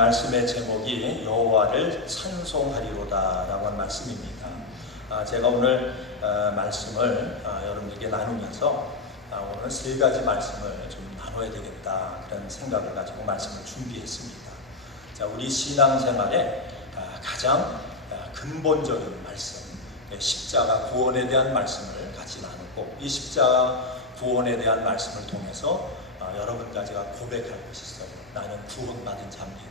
말씀의 제목이 여호와를 찬송하리로다라고 한 말씀입니다. 제가 오늘 말씀을 여러분에게 나누면서 오늘 세 가지 말씀을 좀 나눠야 되겠다 그런 생각을 가지고 말씀을 준비했습니다. 자, 우리 신앙생활에 가장 근본적인 말씀, 십자가 구원에 대한 말씀을 같이 나누고, 이 십자가 구원에 대한 말씀을 통해서 여러분 가지가 고백할 것이 있어요. 나는 구원받은 자입니다.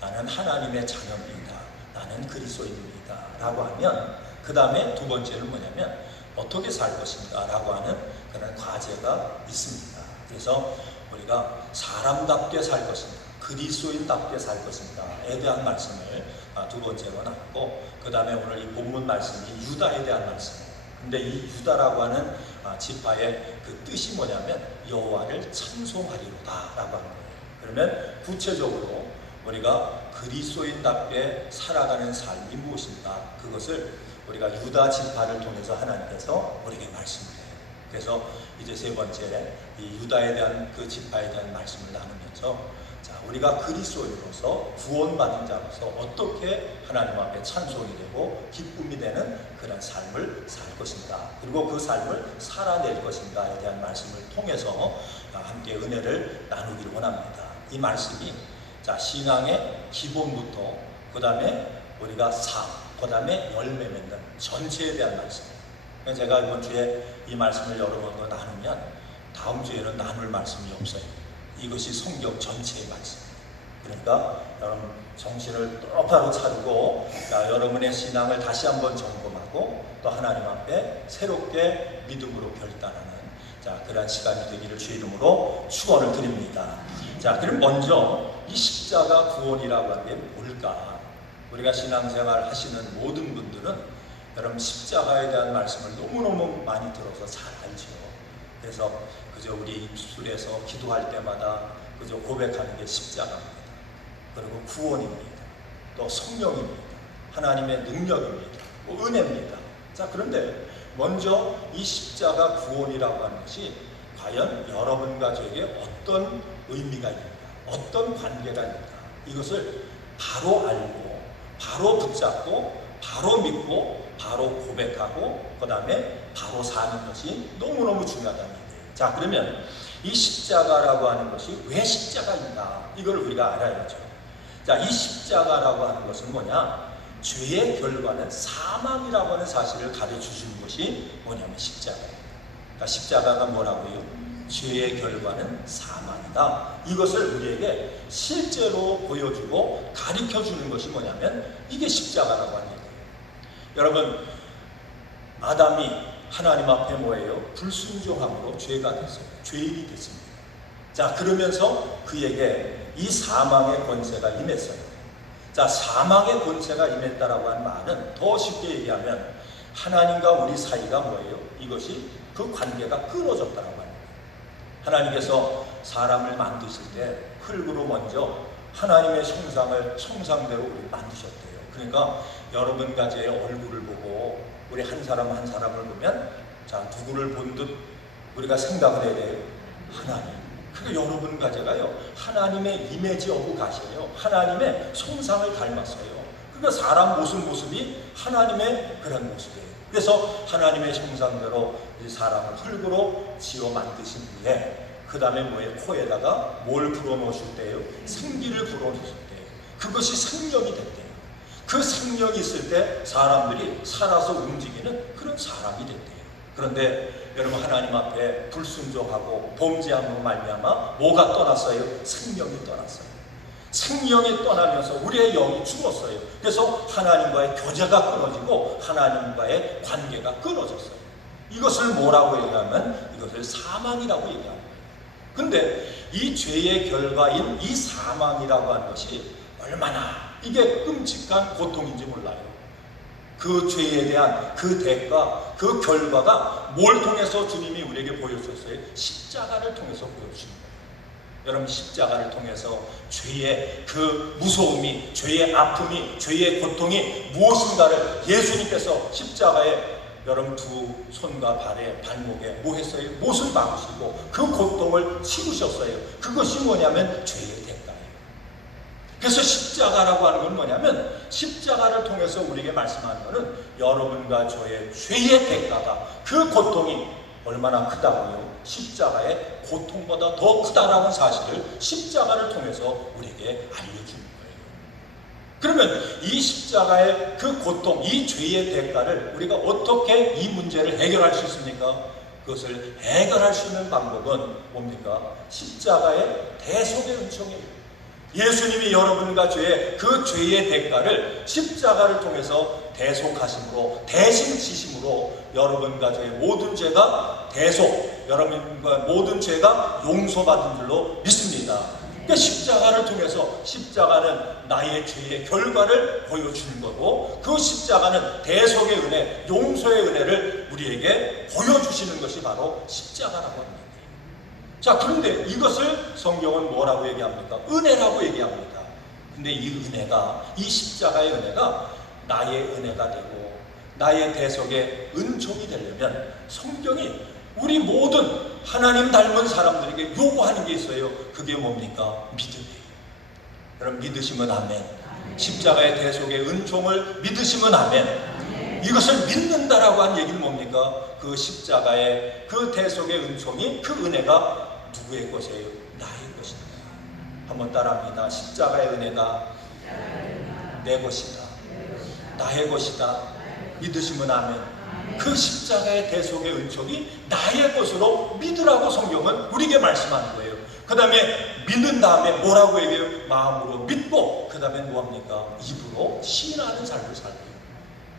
나는 하나님의 자녀입니다. 나는 그리스도인입니다. 라고 하면 그 다음에 두 번째는 뭐냐면 어떻게 살 것인가 라고 하는 그런 과제가 있습니다. 그래서 우리가 사람답게 살 것인가, 그리스도인답게 살 것인가에 대한 말씀을 두 번째로 나누고, 그 다음에 오늘 이 본문 말씀이 유다에 대한 말씀이에요. 근데 이 유다라고 하는 지파의 그 뜻이 뭐냐면 여호와를 찬송하리로다 라고 하는 거예요. 그러면 구체적으로 우리가 그리스도인답게 살아가는 삶이 무엇인가, 그것을 우리가 유다 지파를 통해서 하나님께서 우리에게 말씀을 해요. 그래서 이제 세 번째 이 유다에 대한 그 지파에 대한 말씀을 나누면서, 자, 우리가 그리스도인으로서 구원받은 자로서 어떻게 하나님 앞에 찬송이 되고 기쁨이 되는 그런 삶을 살 것인가, 그리고 그 삶을 살아낼 것인가에 대한 말씀을 통해서 함께 은혜를 나누기를 원합니다. 이 말씀이 자, 신앙의 기본부터 그 다음에 우리가 삶, 그 다음에 열매 맺는 전체에 대한 말씀이에요. 제가 이번 주에 이 말씀을 여러분과 나누면 다음 주에는 나눌 말씀이 없어요. 이것이 성경 전체의 말씀입니다. 그러니까 여러분 정신을 똑바로 차리고 여러분의 신앙을 다시 한번 점검하고 또 하나님 앞에 새롭게 믿음으로 결단하는 그러한 시간이 되기를 주의 이름으로 축원을 드립니다. 자, 그럼 먼저 이 십자가 구원이라고 하는 게 뭘까? 우리가 신앙생활 하시는 모든 분들은 여러분 십자가에 대한 말씀을 너무너무 많이 들어서 잘 알죠. 그래서 그저 우리 입술에서 기도할 때마다 그저 고백하는 게 십자가입니다. 그리고 구원입니다. 또 성령입니다. 하나님의 능력입니다. 은혜입니다. 자, 그런데 먼저 이 십자가 구원이라고 하는 것이 과연 여러분 가족에게 어떤 의미가 있는가, 어떤 관계가 있는가, 이것을 바로 알고 바로 붙잡고 바로 믿고 바로 고백하고 그 다음에 바로 사는 것이 너무너무 중요하다는 얘기예요. 자, 그러면 이 십자가라고 하는 것이 왜 십자가인가, 이걸 우리가 알아야죠. 자, 이 십자가라고 하는 것은 뭐냐, 죄의 결과는 사망이라고 하는 사실을 가르쳐 주는 것이 뭐냐면 십자가예요. 그러니까 십자가가 뭐라고요? 죄의 결과는 사망이다. 이것을 우리에게 실제로 보여주고 가르쳐 주는 것이 뭐냐면 이게 십자가라고 하는 얘기예요. 여러분, 아담이 하나님 앞에 뭐예요? 불순종함으로 죄가 됐어요. 죄인이 됐습니다. 자, 그러면서 그에게 이 사망의 권세가 임했어요. 자, 사망의 권세가 임했다라고 하는 말은 더 쉽게 얘기하면 하나님과 우리 사이가 뭐예요? 이것이 그 관계가 끊어졌다라고 합니다. 하나님께서 사람을 만드실 때 흙으로 먼저 하나님의 형상대로 우리 만드셨대요. 그러니까 여러분 가지의 얼굴을 보고 우리 한 사람 한 사람을 보면, 자, 누구를 본 듯 우리가 생각을 해야 돼요? 하나님. 그러니까 여러분 가지가요, 하나님의 이미지 오브 가시예요. 하나님의 형상을 닮았어요. 그러니까 사람 모습이 하나님의 그런 모습이에요. 그래서 하나님의 형상대로 이 사람을 흙으로 지어 만드신 후에 그 다음에 뭐예요? 코에다가 뭘 불어넣으실 때요? 생기를 불어넣으실 때요. 그것이 생명이 됐대요. 그 생명이 있을 때 사람들이 살아서 움직이는 그런 사람이 됐대요. 그런데 여러분, 하나님 앞에 불순종하고 범죄함으로 말미암아 뭐가 떠났어요? 생명이 떠났어요. 생명이 떠나면서 우리의 영이 죽었어요. 그래서 하나님과의 교제가 끊어지고 하나님과의 관계가 끊어졌어요. 이것을 뭐라고 얘기하면 이것을 사망이라고 얘기합니다. 근데 이 죄의 결과인 이 사망이라고 하는 것이 얼마나 이게 끔찍한 고통인지 몰라요. 그 죄에 대한 그 대가, 그 결과가 뭘 통해서 주님이 우리에게 보여주셨어요? 십자가를 통해서 보여주신 거예요. 여러분, 십자가를 통해서 죄의 그 무서움이, 죄의 아픔이, 죄의 고통이 무엇인가를 예수님께서 십자가에 여러분 두 손과 발에, 발목에 뭐 했어요? 못을 박으시고 그 고통을 치우셨어요. 그것이 뭐냐면 죄의 대가예요. 그래서 십자가라고 하는 건 뭐냐면, 십자가를 통해서 우리에게 말씀하는 것은 여러분과 저의 죄의 대가가, 그 고통이 얼마나 크다고요? 십자가의 고통보다 더 크다라는 사실을 십자가를 통해서 우리에게 알려주는 거예요. 그러면 이 십자가의 그 고통, 이 죄의 대가를 우리가 어떻게 이 문제를 해결할 수 있습니까? 그것을 해결할 수 있는 방법은 뭡니까? 십자가의 대속의 은총이에요. 예수님이 여러분과 저의 그 죄의 대가를 십자가를 통해서 대속하심으로, 대신 지심으로 여러분과 저의 모든 죄가 대속, 여러분과 모든 죄가 용서받은 줄로 믿습니다. 그러니까 십자가를 통해서, 십자가는 나의 죄의 결과를 보여주는 거고, 그 십자가는 대속의 은혜, 용서의 은혜를 우리에게 보여주시는 것이 바로 십자가라고 합니다. 자, 그런데 이것을 성경은 뭐라고 얘기합니까? 은혜라고 얘기합니다. 근데 이 은혜가, 이 십자가의 은혜가 나의 은혜가 되고 나의 대속의 은총이 되려면 성경이 우리 모든 하나님 닮은 사람들에게 요구하는 게 있어요. 그게 뭡니까? 믿음이에요. 여러분, 믿으시면 아멘. 십자가의 대속의 은총을 믿으시면 아멘. 이것을 믿는다라고 한 얘기는 뭡니까? 그 십자가의 그 대속의 은총이, 그 은혜가 누구의 것이에요? 나의 것이다. 한번 따라합니다. 십자가의 은혜가 내 것이다. 나의 것이다. 믿으시면 아멘. 그 십자가의 대속의 은총이 나의 것으로 믿으라고 성경은 우리에게 말씀하는 거예요. 그 다음에 믿는 다음에 뭐라고 얘기해요? 마음으로 믿고, 그 다음에 뭐합니까? 입으로 시인하는 삶을 살고요.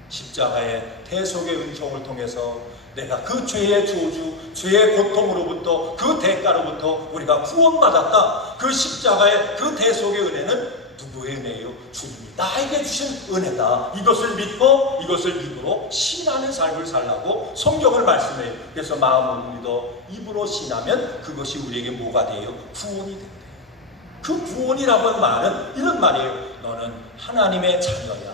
십자가의 대속의 은총을 통해서 내가 그 죄의 저주, 죄의 고통으로부터, 그 대가로부터 우리가 구원받았다. 그 십자가의 그 대속의 은혜는 누구의 은혜예요? 주님이 나에게 주신 은혜다. 이것을 믿고 이것을 입으로 신하는 삶을 살라고 성경을 말씀해요. 그래서 마음으로 믿어 입으로 신하면 그것이 우리에게 뭐가 돼요? 구원이 된대요. 그 구원이라고 하는 말은 이런 말이에요. 너는 하나님의 자녀야.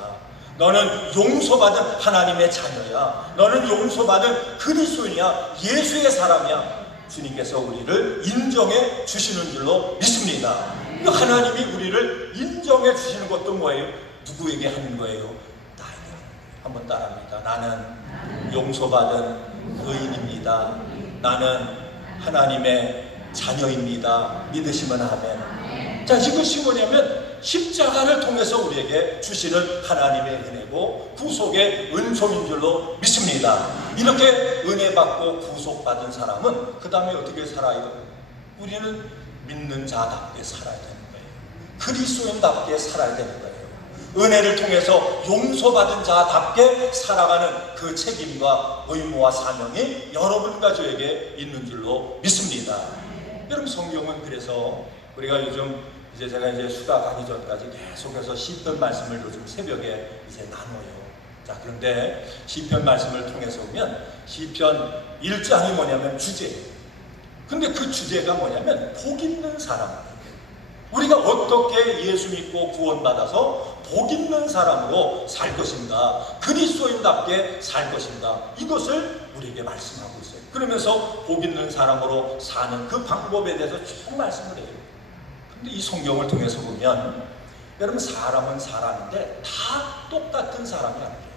너는 용서받은 하나님의 자녀야. 너는 용서받은 그리스도인이야. 예수의 사람이야. 주님께서 우리를 인정해 주시는 줄로 믿습니다. 하나님이 우리를 인정해 주시는 것도 뭐예요? 누구에게 하는 거예요? 나에게. 한번 따라합니다. 나는 용서받은 의인입니다. 나는 하나님의 자녀입니다. 믿으시면 아멘. 자, 이것이 뭐냐면 십자가를 통해서 우리에게 주시는 하나님의 은혜고 구속의 은총인 줄로 믿습니다. 이렇게 은혜 받고 구속받은 사람은 그 다음에 어떻게 살아요? 우리는 믿는 자답게 살아야 되는 거예요. 그리스도인답게 살아야 되는 거예요. 은혜를 통해서 용서받은 자답게 살아가는 그 책임과 의무와 사명이 여러분과 저에게 있는 줄로 믿습니다. 여러분, 성경은 그래서 우리가 요즘 제가 휴가 가기 전까지 계속해서 시편 말씀을 요즘 새벽에 나눠요. 자, 그런데 시편 말씀을 통해서 보면 시편 1장이 뭐냐면 주제예요. 근데 그 주제가 뭐냐면 복 있는 사람. 우리가 어떻게 예수 믿고 구원받아서 복 있는 사람으로 살 것인가, 그리스도인답게 살 것인가, 이것을 우리에게 말씀하고 있어요. 그러면서 복 있는 사람으로 사는 그 방법에 대해서 쭉 말씀을 해요. 근데 이 성경을 통해서 보면 여러분, 사람은 사람인데 다 똑같은 사람이 아니에요.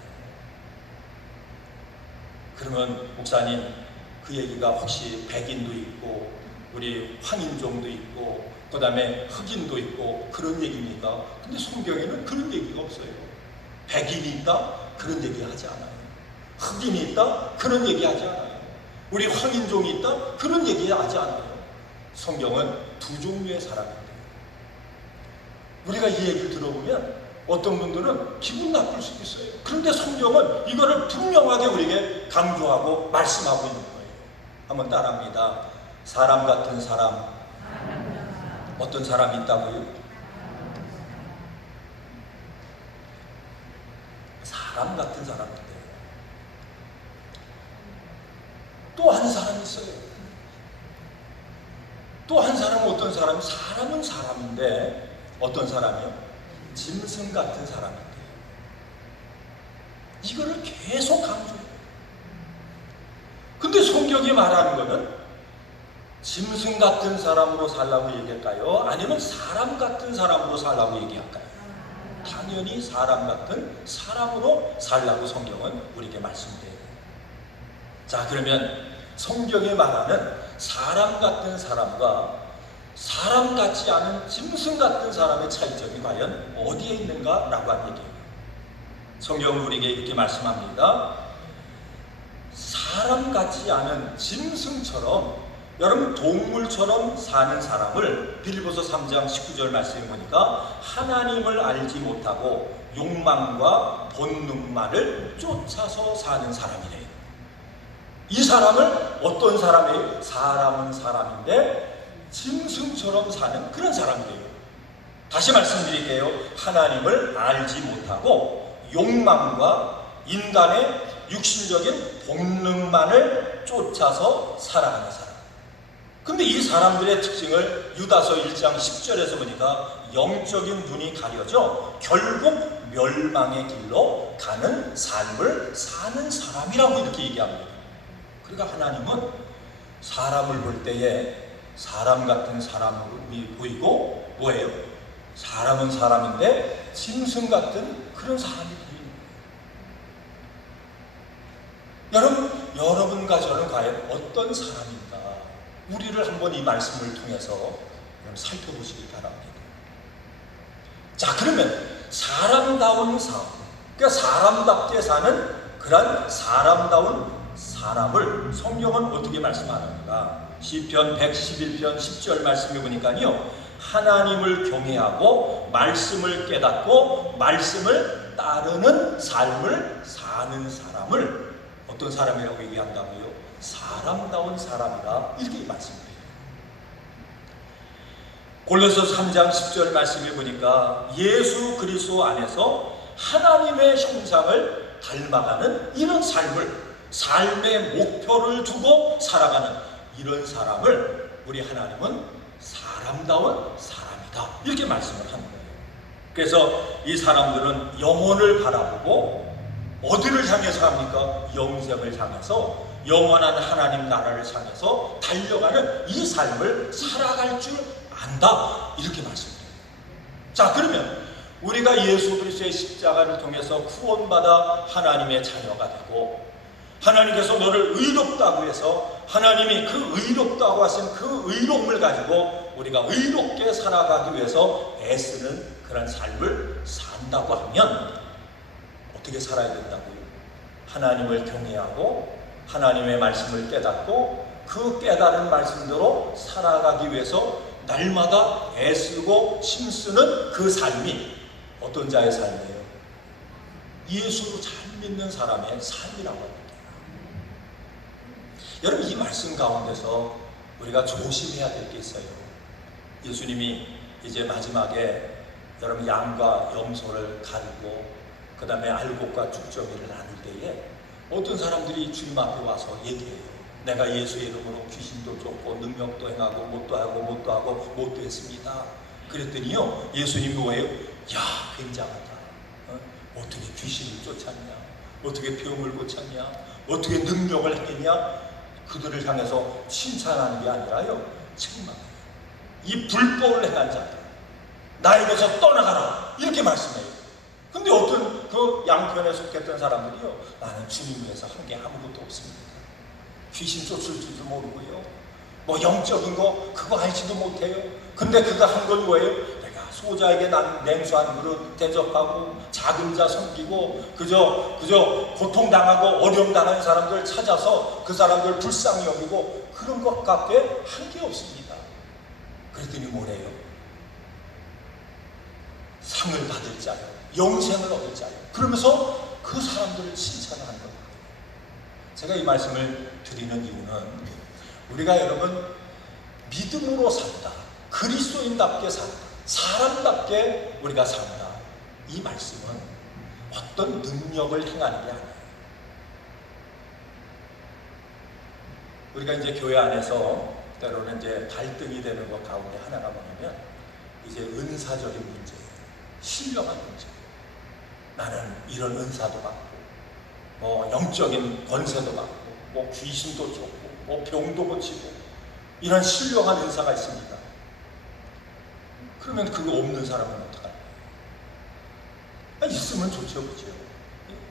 그러면 목사님, 그 얘기가 혹시 백인도 있고 우리 황인종도 있고 그 다음에 흑인도 있고 그런 얘기입니까? 근데 성경에는 그런 얘기가 없어요. 백인이 있다? 그런 얘기 하지 않아요. 흑인이 있다? 그런 얘기 하지 않아요. 우리 황인종이 있다? 그런 얘기 하지 않아요. 성경은 두 종류의 사람입니다. 우리가 이 얘기를 들어보면 어떤 분들은 기분 나쁠 수도 있어요. 그런데 성경은 이거를 분명하게 우리에게 강조하고 말씀하고 있는 거예요. 한번 따라합니다. 사람 같은 사람. 어떤 사람이 있다고요? 사람 같은 사람인데 또 한 사람이 있어요. 또 한 사람은 어떤 사람이? 사람은 사람인데 어떤 사람이요? 짐승 같은 사람인데 이거를 계속 강조해요. 근데 성경이 말하는 거는 짐승 같은 사람으로 살라고 얘기할까요? 아니면 사람 같은 사람으로 살라고 얘기할까요? 당연히 사람 같은 사람으로 살라고 성경은 우리에게 말씀드려요. 자, 그러면 성경이 말하는 사람 같은 사람과 사람 같지 않은 짐승 같은 사람의 차이점이 과연 어디에 있는가라고 하는 얘기예요. 성경은 우리에게 이렇게 말씀합니다. 사람 같지 않은 짐승처럼, 여러분 동물처럼 사는 사람을 빌립보서 3장 19절 말씀에 보니까 하나님을 알지 못하고 욕망과 본능만을 쫓아서 사는 사람이래요. 이 사람을 어떤 사람이에요? 사람은 사람인데 짐승처럼 사는 그런 사람이래요. 다시 말씀드릴게요. 하나님을 알지 못하고 욕망과 인간의 육신적인 본능만을 쫓아서 살아가는 사람. 근데 이 사람들의 특징을 유다서 1장 10절에서 보니까 영적인 눈이 가려져 결국 멸망의 길로 가는 삶을 사는 사람이라고 이렇게 얘기합니다. 그러니까 하나님은 사람을 볼 때에 사람 같은 사람이 보이고 뭐예요? 사람은 사람인데 짐승 같은 그런 사람이 보입니다. 여러분과 저는 과연 어떤 사람인가? 우리를 한번 이 말씀을 통해서 살펴보시기 바랍니다. 자, 그러면 사람다운 삶, 그러니까 사람답게 사는 그런 사람다운 사람을 성경은 어떻게 말씀하는가? 시편 111편 10절 말씀해 보니까요, 하나님을 경외하고 말씀을 깨닫고 말씀을 따르는 삶을 사는 사람을 어떤 사람이라고 얘기한다고요? 사람다운 사람이라 이렇게 말씀드려요. 골로새서 3장 10절 말씀해 보니까 예수 그리스도 안에서 하나님의 형상을 닮아가는 이런 삶의 목표를 두고 살아가는 이런 사람을 우리 하나님은 사람다운 사람이다 이렇게 말씀을 하는 거예요. 그래서 이 사람들은 영혼을 바라보고 어디를 향해서 합니까? 영생을 향해서, 영원한 하나님 나라를 향해서 달려가는 이 삶을 살아갈 줄 안다 이렇게 말씀드려요. 자, 그러면 우리가 예수 그리스도의 십자가를 통해서 구원받아 하나님의 자녀가 되고 하나님께서 너를 의롭다고 해서 하나님이 그 의롭다고 하신 그 의로움을 가지고 우리가 의롭게 살아가기 위해서 애쓰는 그런 삶을 산다고 하면 어떻게 살아야 된다고요? 하나님을 경외하고 하나님의 말씀을 깨닫고 그 깨달은 말씀대로 살아가기 위해서 날마다 애쓰고 힘쓰는 그 삶이 어떤 자의 삶이에요? 예수를 잘 믿는 사람의 삶이라고 합니다. 여러분, 이 말씀 가운데서 우리가 조심해야 될 게 있어요. 예수님이 이제 마지막에 여러분 양과 염소를 가리고 그 다음에 알곡과 죽정이를 나눌 때에 어떤 사람들이 주님 앞에 와서 얘기해요. 내가 예수의 이름으로 귀신도 쫓고 능력도 행하고 못도 하고 못도 했습니다. 그랬더니요, 예수님이 뭐예요? 야, 굉장하다. 어떻게 귀신을 쫓았냐? 어떻게 병을 고쳤냐? 어떻게 능력을 했냐? 그들을 향해서 칭찬하는 게 아니라요, 책망해요. 이 불법을 행한 자들, 나에게서 떠나가라 이렇게 말씀해요. 근데 어떤 그 양편에 속했던 사람들이요, 나는 주님 위해서 한 게 아무것도 없습니다. 귀신 쫓을 줄도 모르고요, 뭐 영적인 거 그거 알지도 못해요. 근데 그가 한 건 뭐예요? 내가 소자에게 냉수한 그릇 대접하고 작은 자 섬기고 그저 고통당하고 어려움당하는 사람들 찾아서 그 사람들 불쌍히 여기고 그런 것밖에 한 게 없습니다. 그랬더니 뭐래요? 상을 받을 자요, 영생을 얻을 자요. 그러면서 그 사람들을 칭찬하는 거예요. 제가 이 말씀을 드리는 이유는 우리가 여러분 믿음으로 산다, 그리스도인답게 산다, 사람답게 우리가 산다, 이 말씀은 어떤 능력을 행하는 게 아니에요. 우리가 이제 교회 안에서 때로는 이제 갈등이 되는 것 가운데 하나가 뭐냐면 이제 은사적인 문제예요. 신령한 문제. 나는 이런 은사도 받고 뭐 영적인 권세도 받고 뭐 귀신도 쫓고 뭐 병도 고치고 이런 신령한 은사가 있습니다. 그러면 그거 없는 사람은 어떡할까요? 있으면 좋죠, 그죠?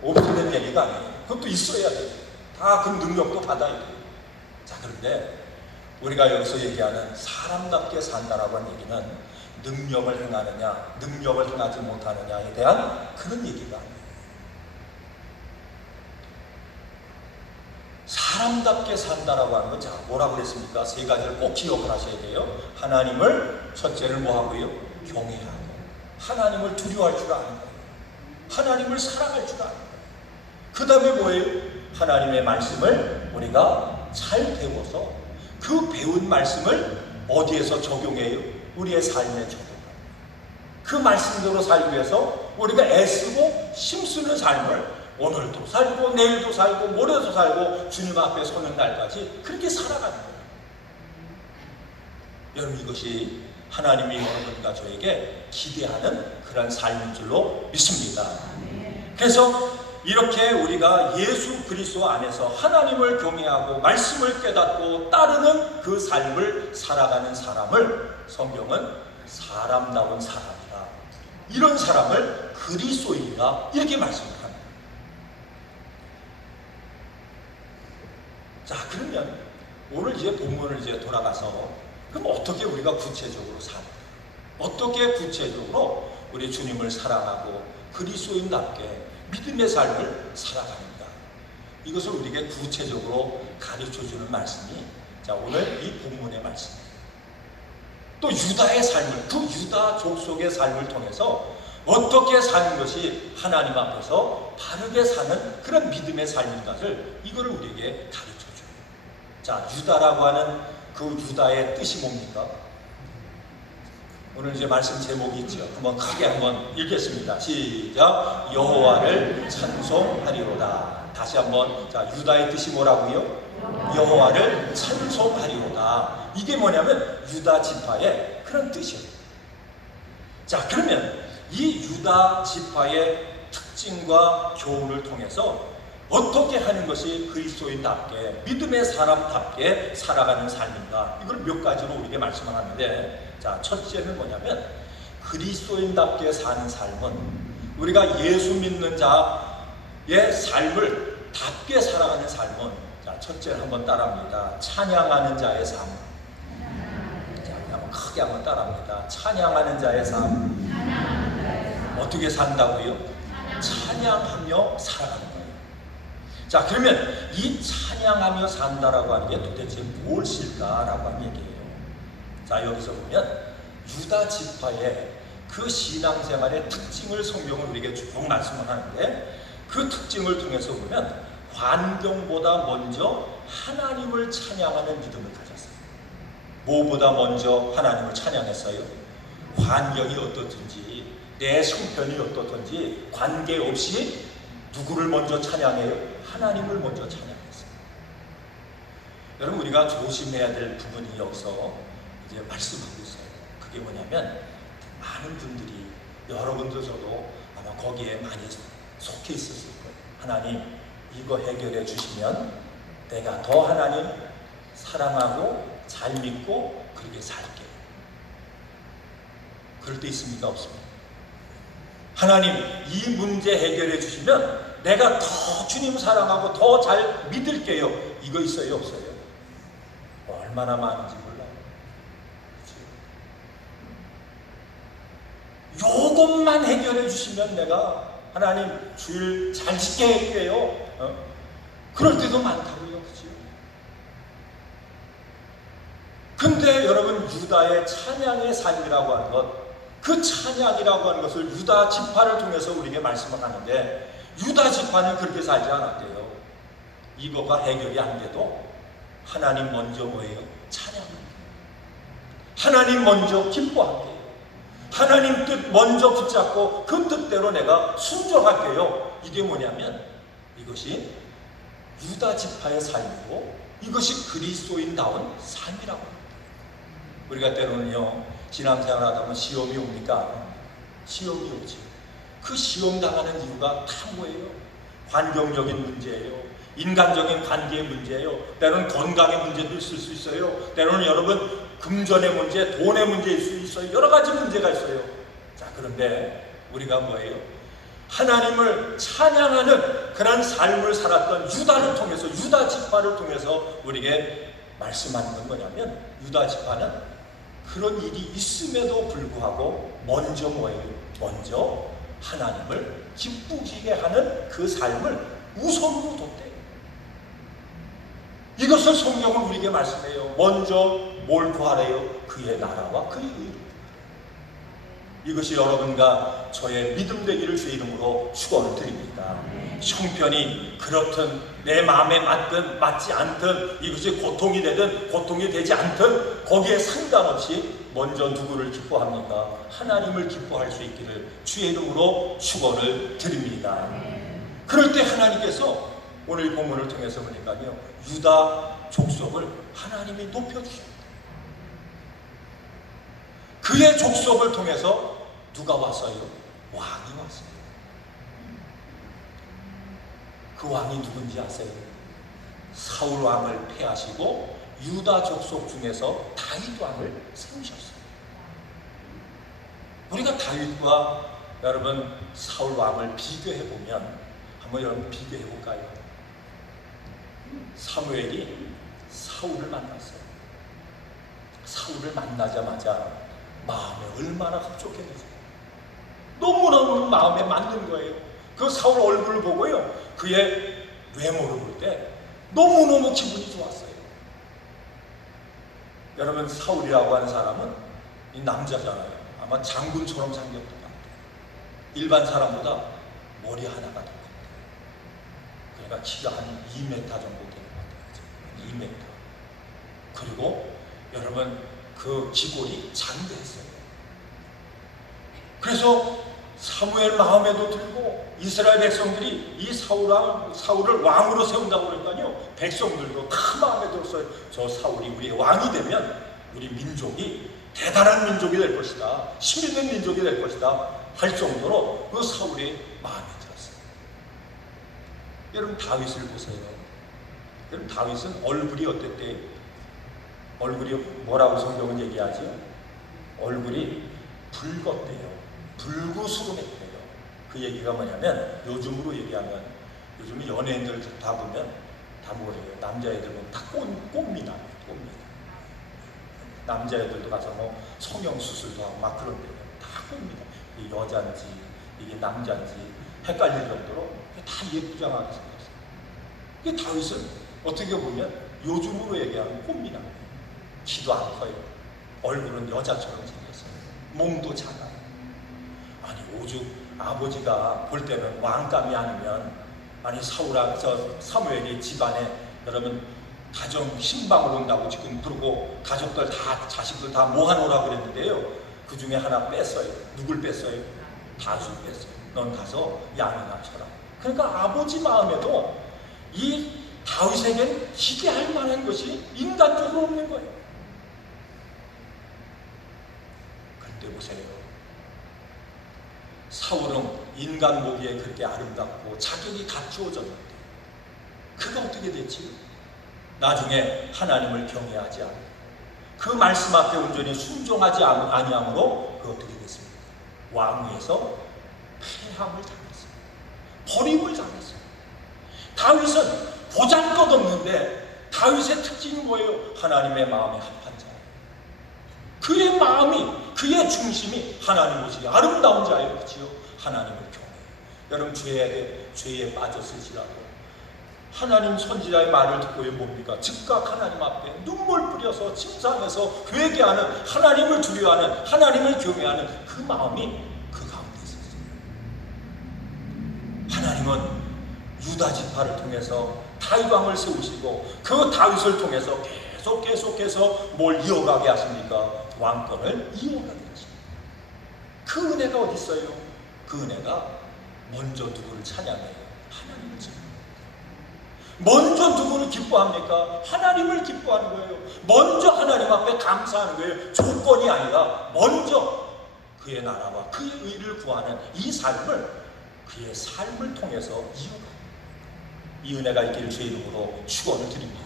없으면 얘기가 아니에요. 그것도 있어야 돼요. 다 그 능력도 받아야 돼요. 자, 그런데 우리가 여기서 얘기하는 사람답게 산다라고 하는 얘기는 능력을 행하느냐, 능력을 행하지 못하느냐에 대한 그런 얘기가 아니에요. 사람답게 산다라고 하는 건 자, 뭐라고 그랬습니까? 세 가지를 꼭 기억을 하셔야 돼요. 하나님을 첫째를 뭐하고요? 경외하고, 하나님을 두려워할 줄 아는 거예요. 하나님을 사랑할 줄 아는 거예요. 그 다음에 뭐예요? 하나님의 말씀을 우리가 잘 배워서 그 배운 말씀을 어디에서 적용해요? 우리의 삶에 적용합니다. 그 말씀대로 살기 위해서 우리가 애쓰고 힘쓰는 삶을 오늘도 살고 내일도 살고 모레도 살고 주님 앞에 서는 날까지 그렇게 살아가는 거예요. 여러분, 이것이 하나님이 여러분과 저에게 기대하는 그런 삶인 줄로 믿습니다. 그래서 이렇게 우리가 예수 그리스도 안에서 하나님을 경외하고 말씀을 깨닫고 따르는 그 삶을 살아가는 사람을 성경은 사람다운 사람이라, 이런 사람을 그리스도인이라 이렇게 말씀합니다. 자, 그러면 오늘 이제 본문을 이제 돌아가서 그럼 어떻게 우리가 구체적으로 살까? 어떻게 구체적으로 우리 주님을 사랑하고 그리스도인답게 믿음의 삶을 살아가는가? 이것을 우리에게 구체적으로 가르쳐주는 말씀이 자, 오늘 이 본문의 말씀입니다. 또 유다의 삶을, 그 유다 족속의 삶을 통해서 어떻게 사는 것이 하나님 앞에서 바르게 사는 그런 믿음의 삶인가를 이거를 우리에게 가르쳐줘요. 자, 유다라고 하는 그 유다의 뜻이 뭡니까? 오늘 이제 말씀 제목이 있죠. 한번 크게 한번 읽겠습니다. 시작. 여호와를 찬송하리로다. 다시 한번. 자, 유다의 뜻이 뭐라고요? 여호와를 찬송하리로다. 이게 뭐냐면 유다 지파의 그런 뜻이에요. 자, 그러면 이 유다 지파의 특징과 교훈을 통해서 어떻게 하는 것이 그리스도인답게 믿음의 사람답게 살아가는 삶인가? 이걸 몇 가지로 우리에게 말씀을 하는데, 자, 첫째는 뭐냐면 그리스도인답게 사는 삶은 우리가 예수 믿는 자의 삶을 답게 살아가는 삶은 자, 첫째를 한번 따라합니다. 찬양하는 자의 삶. 자, 한번 크게 한번 따라합니다. 찬양하는 자의 삶. 어떻게 산다고요? 찬양하며 살아가는 거예요. 자, 그러면 이 찬양하며 산다라고 하는 게 도대체 무엇일까라고 하는 얘기예요. 자, 여기서 보면 유다 지파의 그 신앙생활의 특징을 성경은 우리에게 쭉 말씀을 하는데, 그 특징을 통해서 보면 환경보다 먼저 하나님을 찬양하는 믿음을 가졌어요. 무엇보다 먼저 하나님을 찬양했어요? 환경이 어떻든지 내 성편이 어떻든지 관계없이 누구를 먼저 찬양해요? 하나님을 먼저 찬양했어요. 여러분, 우리가 조심해야 될 부분이 여기서 이제 말씀하고 있어요. 그게 뭐냐면 많은 분들이, 여러분도 저도 아마 거기에 많이 속해 있었을 거예요. 하나님, 이거 해결해 주시면 내가 더 하나님 사랑하고 잘 믿고 그렇게 살게. 그럴 때 있습니까? 없습니까? 하나님, 이 문제 해결해 주시면 내가 더 주님 사랑하고 더 잘 믿을게요. 이거 있어요? 없어요? 얼마나 많은지 몰라요. 그렇죠? 요것만 해결해 주시면 내가 하나님 주일 잘 지게 할게요. 그럴 때도 많다고요. 그렇죠? 근데 여러분, 유다의 찬양의 삶이라고 하는 것, 그 찬양이라고 하는 것을 유다 지파를 통해서 우리에게 말씀을 하는데, 유다 지파는 그렇게 살지 않았대요. 이거가 해결이 안 돼도 하나님 먼저 뭐예요? 찬양합니다. 하나님 먼저 기뻐할게요. 하나님 뜻 먼저 붙잡고 그 뜻대로 내가 순종할게요. 이게 뭐냐면 이것이 유다 지파의 삶이고 이것이 그리스도인다운 삶이라고 합니다. 우리가 때로는요, 신앙생활 하다 보면 시험이 옵니까? 시험이 오지. 그 시험 당하는 이유가 다 뭐예요? 환경적인 문제예요. 인간적인 관계의 문제예요. 때로는 건강의 문제도 있을 수 있어요. 때로는 여러분 금전의 문제, 돈의 문제일 수 있어요. 여러 가지 문제가 있어요. 자, 그런데 우리가 뭐예요? 하나님을 찬양하는 그런 삶을 살았던 유다를 통해서, 유다 지파를 통해서 우리에게 말씀하는 건 뭐냐면, 유다 지파는 그런 일이 있음에도 불구하고 먼저 뭐예요? 먼저 하나님을 기쁘게 하는 그 삶을 우선으로 뒀대요. 이것을 성경은 우리에게 말씀해요. 먼저 뭘 구하래요? 그의 나라와 그의 의를. 이것이 여러분과 저의 믿음 되기를 주의 이름으로 축원을 드립니다. 형편이 그렇든 내 마음에 맞든 맞지 않든, 이것이 고통이 되든 고통이 되지 않든 거기에 상관없이 먼저 누구를 기뻐합니까? 하나님을 기뻐할 수 있기를 주의 이름으로 축원을 드립니다. 그럴 때 하나님께서 오늘 본문을 통해서 보니까요, 유다 족속을 하나님이 높여주십니다. 그의 족속을 통해서 누가 왔어요? 왕이 왔어요. 그 왕이 누군지 아세요? 사울 왕을 패하시고 유다 족속 중에서 다윗 왕을 세우셨어요. 우리가 다윗과 여러분 사울 왕을 비교해 보면, 한번 여러분 비교해 볼까요? 사무엘이 사울을 만났어요. 사울을 만나자마자 마음에 얼마나 흡족해졌어요. 너무너무 마음에 맞는 거예요. 그 사울 얼굴을 보고요, 그의 외모를 볼 때 너무너무 기분이 좋았어요. 여러분, 사울이라고 하는 사람은 이 남자잖아요. 아마 장군처럼 생겼던 것 같아요. 일반 사람보다 머리 하나가 더 컸대요. 그러니까 키가 한 2m 정도 되는 것 같아요. 2m. 그리고 여러분 그 기골이 장대했어요. 그래서 사무엘 마음에도 들고 이스라엘 백성들이 이 사울을 왕으로 세운다고 그러니까요, 백성들도 다 마음에 들었어요. 저 사울이 우리의 왕이 되면 우리 민족이 대단한 민족이 될 것이다, 힘있는 민족이 될 것이다 할 정도로 그 사울이 마음에 들었어요. 여러분 다윗을 보세요. 여러분 다윗은 얼굴이 어땠대요? 얼굴이 뭐라고 성경은 얘기하죠? 얼굴이 붉었대요. 불구스름했대요. 그 얘기가 뭐냐면, 요즘으로 얘기하면, 요즘 연예인들 다 보면 다 뭐예요? 남자애들 보면 다 꼽니다. 남자애들도 가서 뭐 성형수술도 하고 막 그런데요. 다 꼽니다. 이게 여자인지 이게 남자인지 헷갈릴 정도로 다 예쁘장하게 생겼어요. 이 다윗은 어떻게 보면 요즘으로 얘기하면 꼽니다. 키도 안 커요. 얼굴은 여자처럼 생겼어요. 몸도 작아요. 아니 오죽 아버지가 볼 때는 왕감이 아니면, 아니 사무엘이 집안에 여러분 가정 신방을 온다고 지금 그러고 가족들 다 자식들 다 모아놓으라고 그랬는데요, 그 중에 하나 뺐어요. 누굴 뺐어요? 다윗을 뺐어요. 넌 가서 양이나 쳐라. 그러니까 아버지 마음에도 이 다윗에겐 기대할 만한 것이 인간적으로 없는 거예요. 그런데 보세요. 사울은 인간 보기에 그렇게 아름답고 자격이 갖추어졌는데 그가 어떻게 됐지? 나중에 하나님을 경외하지 않고 그 말씀 앞에 온전히 순종하지 아니함으로 그 어떻게 됐습니까? 왕위에서 패함을 당했어요. 버림을 당했어요. 다윗은 보잘것없는데 다윗의 특징이 뭐예요? 하나님의 마음에 합한 자예요. 그의 마음이, 그의 중심이 하나님 오시기 아름다운 자예요. 그렇지요? 하나님을 경외해요. 여러분 죄에 빠졌을지라도 하나님 선지자의 말을 듣고 뭡니까? 즉각 하나님 앞에 눈물 뿌려서 침상에서 회개하는, 하나님을 두려워하는, 하나님을 경외하는 그 마음이 그 가운데 있었어요. 하나님은 유다 지파를 통해서 다윗 왕을 세우시고 그 다윗을 통해서 계속해서 뭘 이어가게 하십니까? 왕권을 이어가게 하십니다. 그 은혜가 어디 있어요? 그 은혜가 먼저 누구를 찬양해요? 하나님을 찬양해요. 먼저 누구를 기뻐합니까? 하나님을 기뻐하는 거예요. 먼저 하나님 앞에 감사하는 거예요. 조건이 아니라 먼저 그의 나라와 그의 의를 구하는 이 삶을, 그의 삶을 통해서 이어가요. 이 은혜가 있기를 주의 이름으로 축원을 드립니다.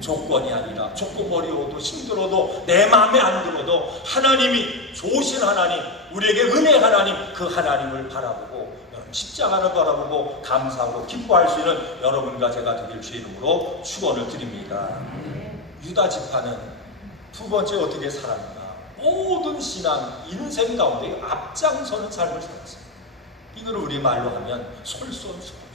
조건이 아니라 조건 어려워도 힘들어도 내 마음에 안 들어도 하나님이 좋으신 하나님, 우리에게 은혜 하나님, 그 하나님을 바라보고 여러분 십자가를 바라보고 감사하고 기뻐할 수 있는 여러분과 제가 되길 주의 이름으로 축원을 드립니다. 유다 지파는 두 번째 어떻게 살았는가? 모든 신앙, 인생 가운데 앞장서는 삶을 살았어요. 이걸 우리 말로 하면 솔선수범.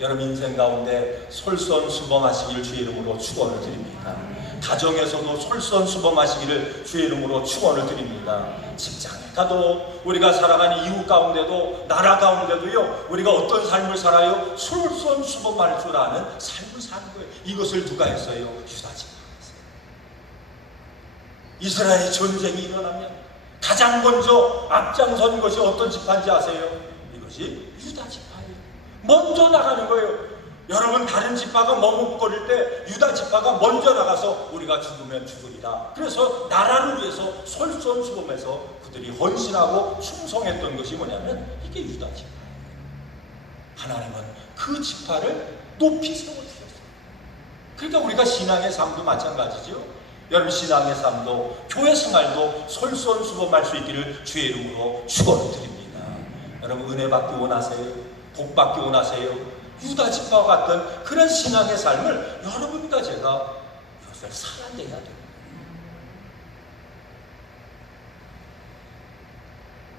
여러분 인생 가운데 솔선수범하시기를 주의 이름으로 축원을 드립니다. 가정에서도 솔선수범하시기를 주의 이름으로 축원을 드립니다. 직장에 가도 우리가 살아가는 이웃 가운데도 나라 가운데도요, 우리가 어떤 삶을 살아요? 솔선수범할 줄 아는 삶을 사는 거예요. 이것을 누가 했어요? 유다 지파가 했어요. 이스라엘 전쟁이 일어나면 가장 먼저 앞장선 것이 어떤 지파인지 아세요? 이것이 유다 지파예요. 먼저 나가는 거예요. 여러분 다른 지파가 머뭇거릴 때 유다 지파가 먼저 나가서 우리가 죽으면 죽으리라. 그래서 나라를 위해서 솔선수범해서 그들이 헌신하고 충성했던 것이 뭐냐면 이게 유다 지파예요. 하나님은 그 지파를 높이 세워주셨어요. 그러니까 우리가 신앙의 삶도 마찬가지죠. 여러분 신앙의 삶도 교회 생활도 솔선수범할 수 있기를 주의 이름으로 축원을 드립니다. 여러분 은혜 받기 원하세요? 복 받기 원하세요? 유다 지파와 같은 그런 신앙의 삶을 여러분과 제가 이것을 살아내야 됩니다.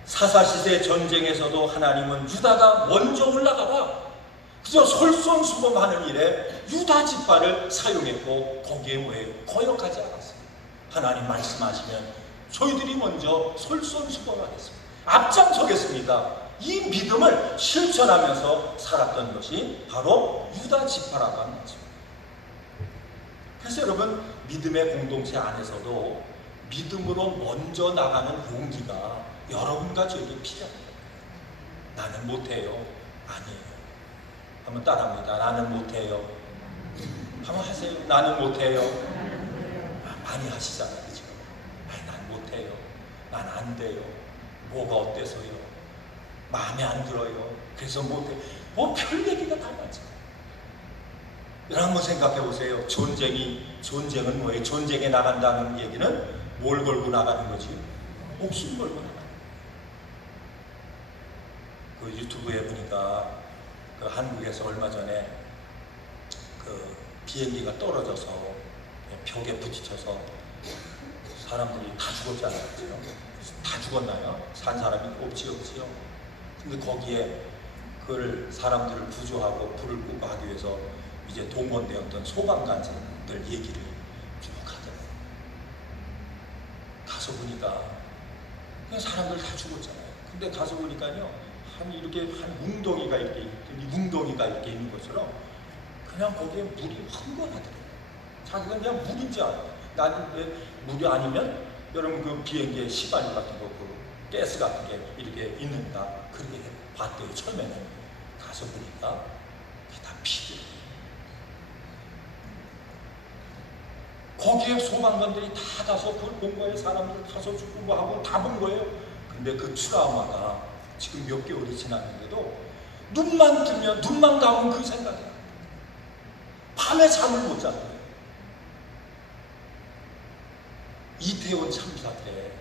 사사시대 전쟁에서도 하나님은 유다가 먼저 올라가라, 그저 솔선수범하는 일에 유다 지파를 사용했고 거기에 뭐예요? 거역하지 않았어요. 하나님 말씀하시면 저희들이 먼저 솔선수범하겠습니다. 앞장서겠습니다. 이 믿음을 실천하면서 살았던 것이 바로 유다 지파라고 하는 거죠. 그래서 여러분 믿음의 공동체 안에서도 믿음으로 먼저 나가는 용기가 여러분과 저에게 필요합니다. 나는 못해요. 아니에요. 한번 따라합니다. 나는 못해요. 한번 하세요. 나는 못해요. 많이 하시잖아요. 그죠? 난 못해요. 난 안 돼요. 뭐가 어때서요? 마음에 안 들어요. 그래서 못해. 뭐 별 얘기가 다 많죠. 여러분 한번 생각해 보세요. 전쟁은 뭐예요? 전쟁에 나간다는 얘기는 뭘 걸고 나가는 거지? 목숨 걸고 나가는 거예요. 그 유튜브에 보니까 그 한국에서 얼마 전에 그 비행기가 떨어져서 벽에 부딪혀서 사람들이 다 죽었잖아요. 다 죽었나요? 산 사람이 없지요. 근데 거기에 그걸 사람들을 구조하고 불을 끄고 하기 위해서 이제 동원되었던 소방관들 얘기를 쭉 하잖아요. 가서 보니까 그냥 사람들 다 죽었잖아요. 근데 가서 보니까요, 한 웅덩이가 이렇게 있는 것처럼 그냥 거기에 물이 흥건하더라고요. 자기가 그냥 물인지 알아요. 나는 왜 물이 아니면 여러분 그 비행기에 시바리 같은 거, 그 가스 같은 게 이렇게 있는가 그렇게 봤대요. 처음에는 가서 보니까 그게 다 피더라고요. 거기에 소방관들이 다 가서 그걸 본 거예요. 사람들 가서 죽고 뭐 하고 다 본 거예요. 근데 그 트라우마가 지금 몇 개월이 지났는데도 눈만 뜨면, 눈만 감으면 그 생각이 나요. 밤에 잠을 못 잤대요. 이태원 참사 때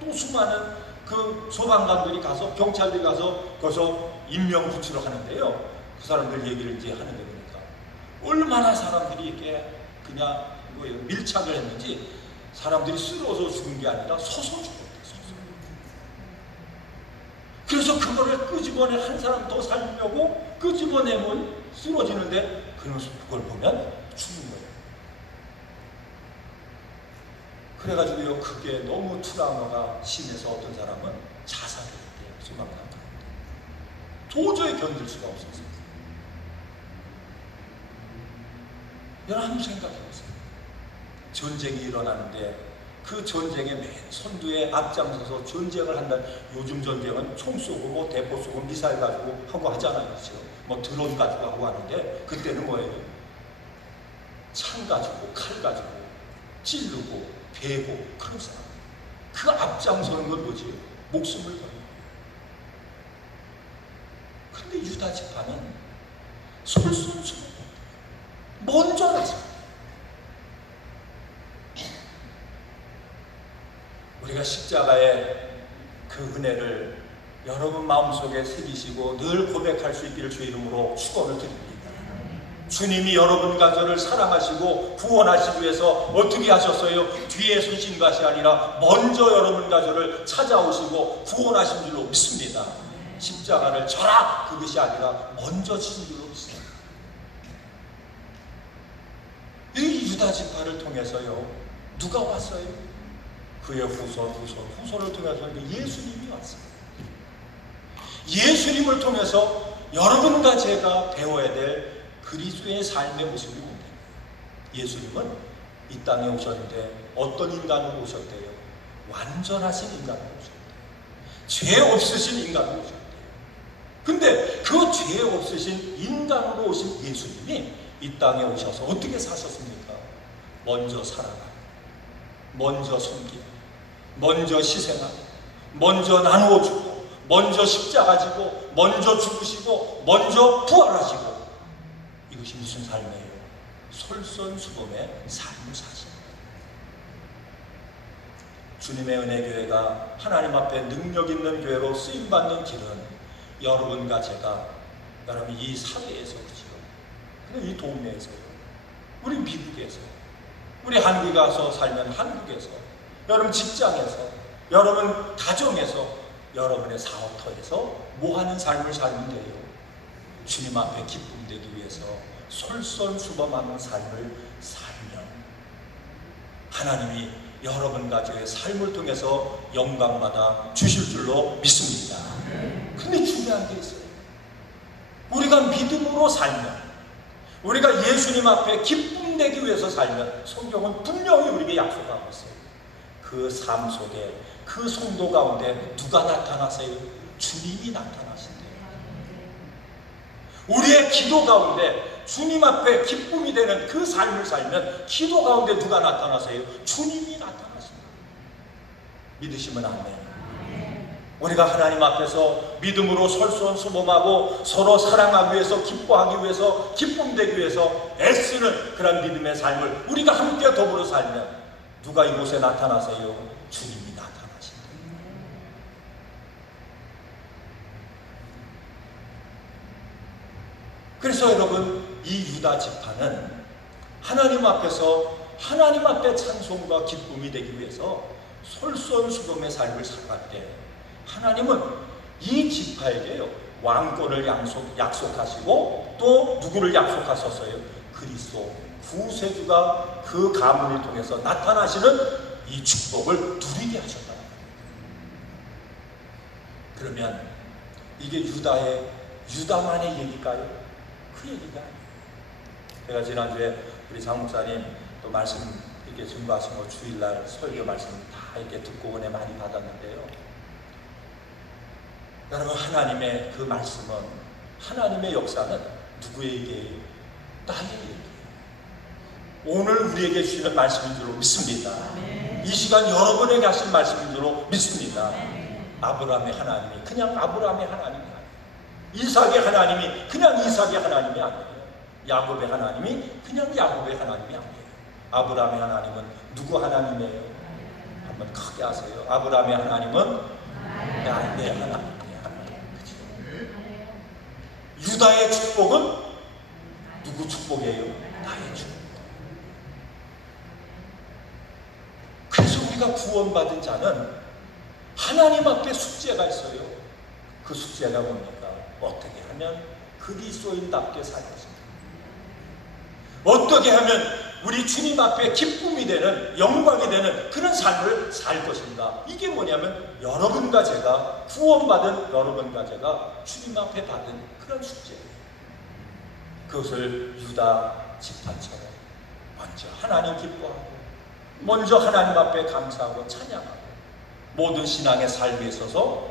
또 수많은 그 소방관들이 가서, 경찰들이 가서 거기서 인명 구출을 하는데요. 그 사람들 얘기를 이제 하는데 보니까 얼마나 사람들이 이렇게 그냥 밀착을 했는지 사람들이 쓰러져 죽은 게 아니라 서서 죽었대. 그래서 그거를 끄집어내 한 사람 더 살리려고 끄집어내면 쓰러지는데 그걸 보면 죽는 거예요. 그래가지고요, 그게 너무 트라우마가 심해서 어떤 사람은 자살을 했대요. 소방관. 도저히 견딜 수가 없었어요. 여러분 한번 생각해보세요. 전쟁이 일어나는데 그 전쟁의 맨 선두에 앞장서서 전쟁을 한다는, 요즘 전쟁은 총 쏘고 뭐 대포 쏘고 미사일 가지고 하고 하잖아요. 그렇죠? 뭐 드론 가지고 하고 하는데 그때는 뭐예요? 창 가지고 칼 가지고 찌르고 베고 그런 사람. 그 앞장서는 건 뭐지? 목숨을 걸고. 근데 유다 지파는 솔선수범 먼저 나서 우리가 십자가의 그 은혜를 여러분 마음속에 새기시고 늘 고백할 수 있기를 주의 이름으로 축원을 드립니다. 주님이 여러분 가정을 사랑하시고 구원하시기 위해서 어떻게 하셨어요? 뒤에 서신 것이 아니라 먼저 여러분 가정을 찾아오시고 구원하신 줄로 믿습니다. 십자가를 져라 그것이 아니라 먼저 지신 줄로 믿습니다. 이 유다 지파를 통해서요 누가 왔어요? 그의 후손을 통해서 예수님이 왔어요. 예수님을 통해서 여러분과 제가 배워야 될 그리스도의 삶의 모습이 뭡니까? 예수님은 이 땅에 오셨는데 어떤 인간으로 오셨대요? 완전하신 인간으로 오셨대요. 죄 없으신 인간으로 오셨대요. 근데 그 죄 없으신 인간으로 오신 예수님이 이 땅에 오셔서 어떻게 사셨습니까? 먼저 살아가고, 먼저 섬기고, 먼저 희생하고, 먼저 나누어 주고, 먼저 십자가 지고, 먼저 죽으시고, 먼저 부활하시고. 이것이 무슨 삶이에요? 솔선수범의 삶을 사십니다. 주님의 은혜교회가 하나님 앞에 능력 있는 교회로 쓰임받는 길은 여러분과 제가, 여러분 이 사회에서 그렇죠. 이 동네에서요. 우리 미국에서, 우리 한국에 가서 살면 한국에서, 여러분 직장에서, 여러분 가정에서, 여러분의 사업터에서 뭐 하는 삶을 살면 돼요? 주님 앞에 기쁨 되기 위해서 솔선수범하는 삶을 살면 하나님이 여러분 가정의 삶을 통해서 영광받아 주실 줄로 믿습니다. 근데 중요한 게 있어요. 우리가 믿음으로 살면, 우리가 예수님 앞에 기쁨 되기 위해서 살면 성경은 분명히 우리에게 약속하고 있어요. 그 삶 속에, 그 성도 가운데 누가 나타나세요? 주님이 나타나신대요. 우리의 기도 가운데 주님 앞에 기쁨이 되는 그 삶을 살면 기도 가운데 누가 나타나세요? 주님이 나타나십니다. 믿으시면 아멘. 우리가 하나님 앞에서 믿음으로 솔선수범하고 서로 사랑하기 위해서, 기뻐하기 위해서, 기쁨 되기 위해서 애쓰는 그런 믿음의 삶을 우리가 함께 더불어 살면 누가 이곳에 나타나세요? 주님이 나타나십니다. 그래서 여러분, 이 유다 지파는 하나님 앞에서 하나님 앞에 찬송과 기쁨이 되기 위해서 솔선수범의 삶을 살아갈 때 하나님은 이 지파에게요 왕권을 약속하시고 또 누구를 약속하셨어요? 그리스도 구세주가 그 가문을 통해서 나타나시는 이 축복을 누리게 하셨다. 그러면 이게 유다만의 얘기일까요? 그 얘기가 아니에요. 제가 지난주에 우리 장 목사님 또 말씀 이렇게 증거하신 거 주일날 설교 말씀 다 이렇게 듣고 은혜 많이 받았는데요. 여러분, 하나님의 그 말씀은, 하나님의 역사는 누구에게요? 나에게요. 오늘 우리에게 주시는 말씀인 줄로 믿습니다. 이 시간 여러분에게 하신 말씀인 줄로 믿습니다. 아브라함의 하나님이 그냥 아브라함의 하나님이 아니에요. 이삭의 하나님이 그냥 이삭의 하나님이 아니에요. 야곱의 하나님이 그냥 야곱의 하나님이 아니에요. 아브라함의 하나님은 누구 하나님이에요? 한번 크게 하세요. 아브라함의 하나님은 내 하나님. 유다의 축복은 누구 축복이에요? 나의 축복. 그래서 우리가 구원받은 자는 하나님 앞에 숙제가 있어요. 그 숙제가 뭡니까? 어떻게 하면 그리스도인답게 살 것인가? 어떻게 하면 우리 주님 앞에 기쁨이 되는, 영광이 되는 그런 삶을 살 것인가? 이게 뭐냐면 여러분과 제가, 구원받은 여러분과 제가 주님 앞에 받은 그런 숙제예요. 그것을 유다 지파처럼 먼저 하나님 기뻐하고, 먼저 하나님 앞에 감사하고 찬양하고, 모든 신앙의 삶에 있어서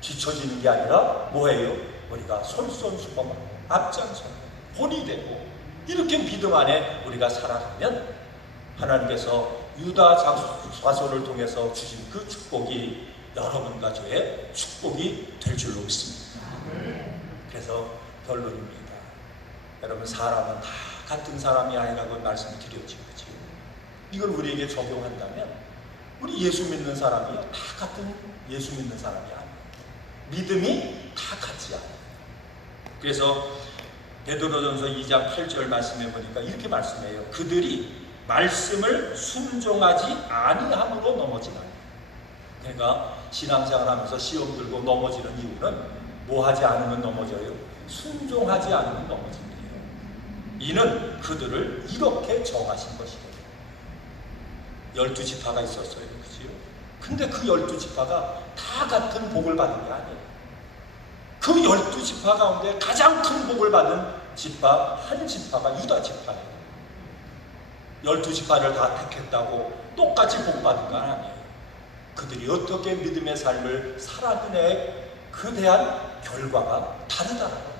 뒤처지는 게 아니라 뭐예요? 우리가 솔선수범하고 앞장서고 본이 되고, 이렇게 믿음 안에 우리가 살아가면 하나님께서 유다 자손을 통해서 주신 그 축복이 여러분과 저의 축복이 될 줄로 믿습니다. 그래서 결론입니다. 여러분, 사람은 다 같은 사람이 아니라고 말씀을 드렸죠. 그렇죠? 이걸 우리에게 적용한다면 우리 예수 믿는 사람이요, 다 같은 예수 믿는 사람이 아니에요. 믿음이 다 같지 않아요. 그래서 베드로전서 2장 8절 말씀해 보니까 이렇게 말씀해요. 그들이 말씀을 순종하지 아니함으로 넘어지나니. 그러니까 신앙생활하면서 시험 들고 넘어지는 이유는 뭐 하지 않으면 넘어져요? 순종하지 않으면 넘어집니다. 이는 그들을 이렇게 정하신 것이에요. 12지파가 있었어요. 그죠? 근데 그 12지파가 다 같은 복을 받은 게 아니에요. 그 12지파 가운데 가장 큰 복을 받은 지파, 한 지파가 유다 지파예요. 12지파를 다 택했다고 똑같이 복 받은 건 아니에요. 그들이 어떻게 믿음의 삶을 살아가느냐에 그 대한 결과가 다르다는 겁니다.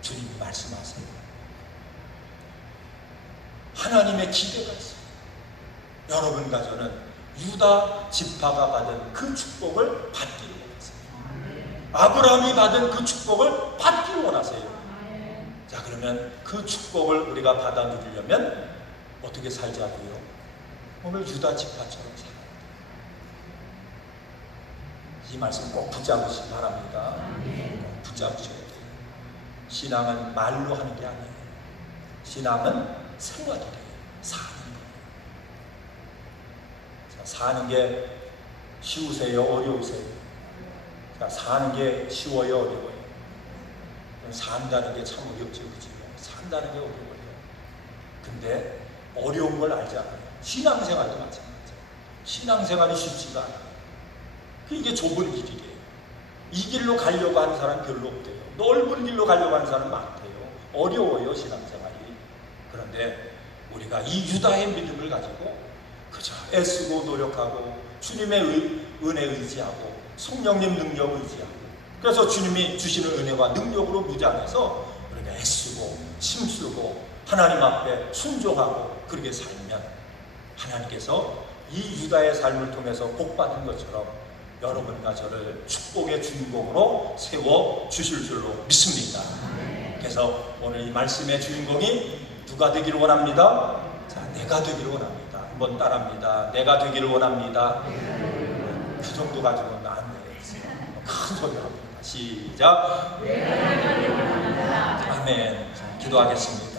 주님이 말씀하세요. 하나님의 기대가 있어요. 여러분과 저는 유다 지파가 받은 그 축복을 받기를 원하세요. 아브라함이 받은 그 축복을 받기를 원하세요. 자, 그러면 그 축복을 우리가 받아 누리려면 어떻게 살자고요? 오늘 유다 지파처럼 살아야 돼요. 이 말씀 꼭 붙잡으시기 바랍니다. 꼭 붙잡으셔야 돼요. 신앙은 말로 하는 게 아니에요. 신앙은 생활이 돼요. 사는 거예요. 자, 사는 게 쉬우세요? 어려우세요? 자, 사는 게 쉬워요? 어려워요? 산다는 게 참 어렵죠. 그죠? 산다는 게 어려워요. 근데 어려운 걸 알지 않아요. 신앙생활도 마찬가지예요. 신앙생활이 쉽지가 않아요. 이게 좁은 길이래요. 이 길로 가려고 하는 사람 별로 없대요. 넓은 길로 가려고 하는 사람 많대요. 어려워요, 신앙생활이. 그런데 우리가 이 유다의 믿음을 가지고 그저 애쓰고 노력하고 주님의 은혜 의지하고 성령님 능력 의지하고, 그래서 주님이 주시는 은혜와 능력으로 무장해서 우리가 애쓰고 힘쓰고 하나님 앞에 순종하고 그렇게 살면 하나님께서 이 유다의 삶을 통해서 복받은 것처럼 여러분과 저를 축복의 주인공으로 세워 주실 줄로 믿습니다. 그래서 오늘 이 말씀의 주인공이 누가 되기를 원합니다. 자, 내가 되기를 원합니다. 한번 따라합니다. 내가 되기를 원합니다. 그 정도 가지고는 안 되겠어요. 큰 소리로 합니다. 시작. 아멘. 기도하겠습니다.